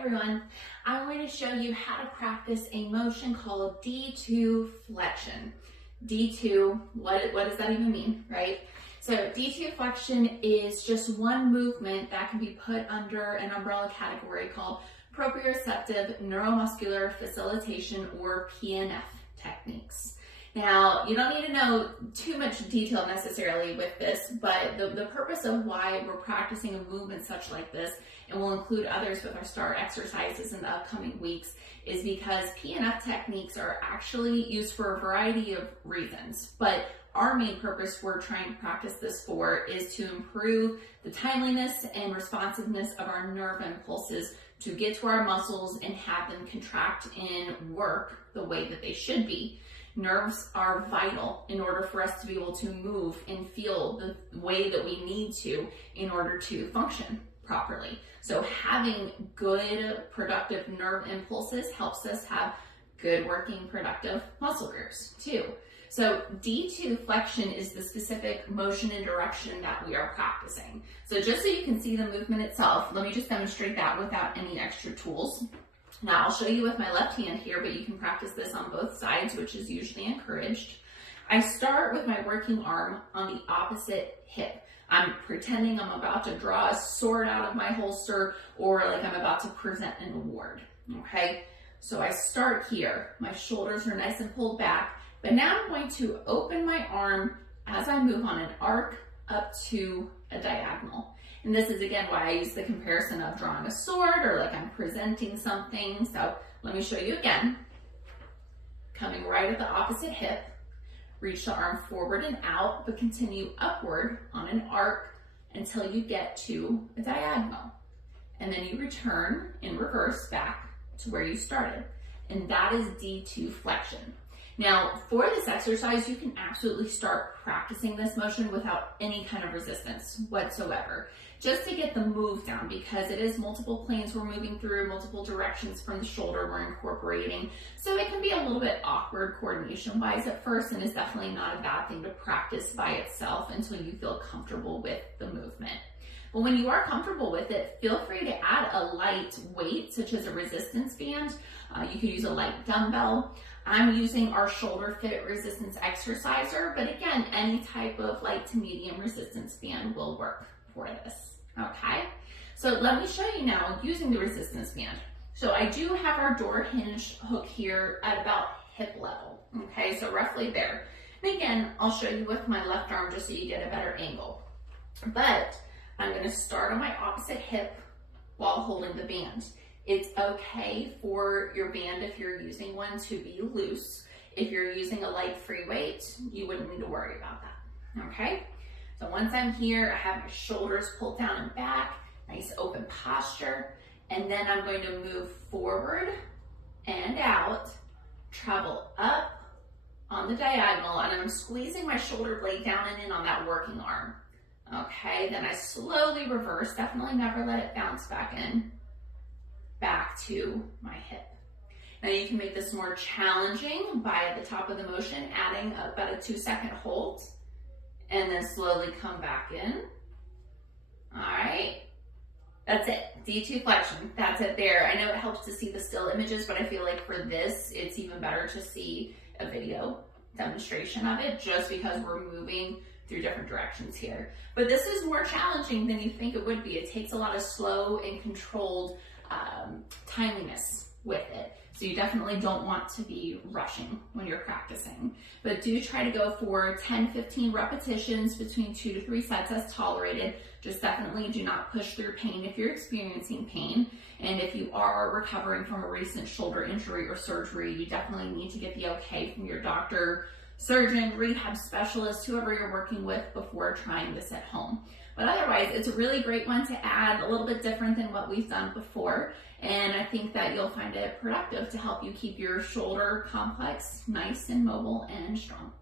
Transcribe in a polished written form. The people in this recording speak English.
everyone, I'm going to show you how to practice a motion called D2 Flexion. D2, what does that even mean, right? So D2 Flexion is just one movement that can be put under an umbrella category called Proprioceptive Neuromuscular Facilitation, or PNF Techniques. Now, you don't need to know too much detail necessarily with this, but the purpose of why we're practicing a movement such like this, and we'll include others with our STAR exercises in the upcoming weeks, is because PNF techniques are actually used for a variety of reasons. But our main purpose we're trying to practice this for is to improve the timeliness and responsiveness of our nerve impulses to get to our muscles and have them contract and work the way that they should be. Nerves are vital in order for us to be able to move and feel the way that we need to in order to function properly. So having good, productive nerve impulses helps us have good working, productive muscle groups too. So D2 flexion is the specific motion and direction that we are practicing. So just so you can see the movement itself, let me just demonstrate that without any extra tools. Now I'll show you with my left hand here, but you can practice this on both sides, which is usually encouraged. I start with my working arm on the opposite hip. I'm pretending I'm about to draw a sword out of my holster, or like I'm about to present an award, okay? So I start here, my shoulders are nice and pulled back, but now I'm going to open my arm as I move on an arc up to a diagonal. And this is again why I use the comparison of drawing a sword or like I'm presenting something. So let me show you again. Coming right at the opposite hip, reach the arm forward and out, but continue upward on an arc until you get to a diagonal. And then you return in reverse back to where you started. And that is D2 flexion. Now, for this exercise, you can absolutely start practicing this motion without any kind of resistance whatsoever, just to get the move down, because it is multiple planes we're moving through, multiple directions from the shoulder we're incorporating. So it can be a little bit awkward coordination-wise at first, and is definitely not a bad thing to practice by itself until you feel comfortable with the movement. But when you are comfortable with it, feel free to add a light weight, such as a resistance band. You could use a light dumbbell. I'm using our shoulder fit resistance exerciser, but again, any type of light to medium resistance band will work for this, okay? So let me show you now using the resistance band. So I do have our door hinge hook here at about hip level, okay? So roughly there. And again, I'll show you with my left arm just so you get a better angle. But I'm gonna start on my opposite hip while holding the band. It's okay for your band, if you're using one, to be loose. If you're using a light free weight, you wouldn't need to worry about that, okay? So once I'm here, I have my shoulders pulled down and back, nice open posture, and then I'm going to move forward and out, travel up on the diagonal, and I'm squeezing my shoulder blade down and in on that working arm. Okay, then I slowly reverse, definitely never let it bounce back in, back to my hip. Now you can make this more challenging by at the top of the motion, adding about a 2-second hold, and then slowly come back in. All right, that's it, D2 flexion, that's it there. I know it helps to see the still images, but I feel like for this, it's even better to see a video demonstration of it, just because we're moving through different directions here. But this is more challenging than you think it would be. It takes a lot of slow and controlled timeliness with it. So you definitely don't want to be rushing when you're practicing. But do try to go for 10-15 repetitions between 2 to 3 sets as tolerated. Just definitely do not push through pain if you're experiencing pain. And if you are recovering from a recent shoulder injury or surgery, you definitely need to get the okay from your doctor, surgeon, rehab specialist, whoever you're working with before trying this at home. But otherwise, it's a really great one to add, a little bit different than what we've done before. And I think that you'll find it productive to help you keep your shoulder complex nice and mobile and strong.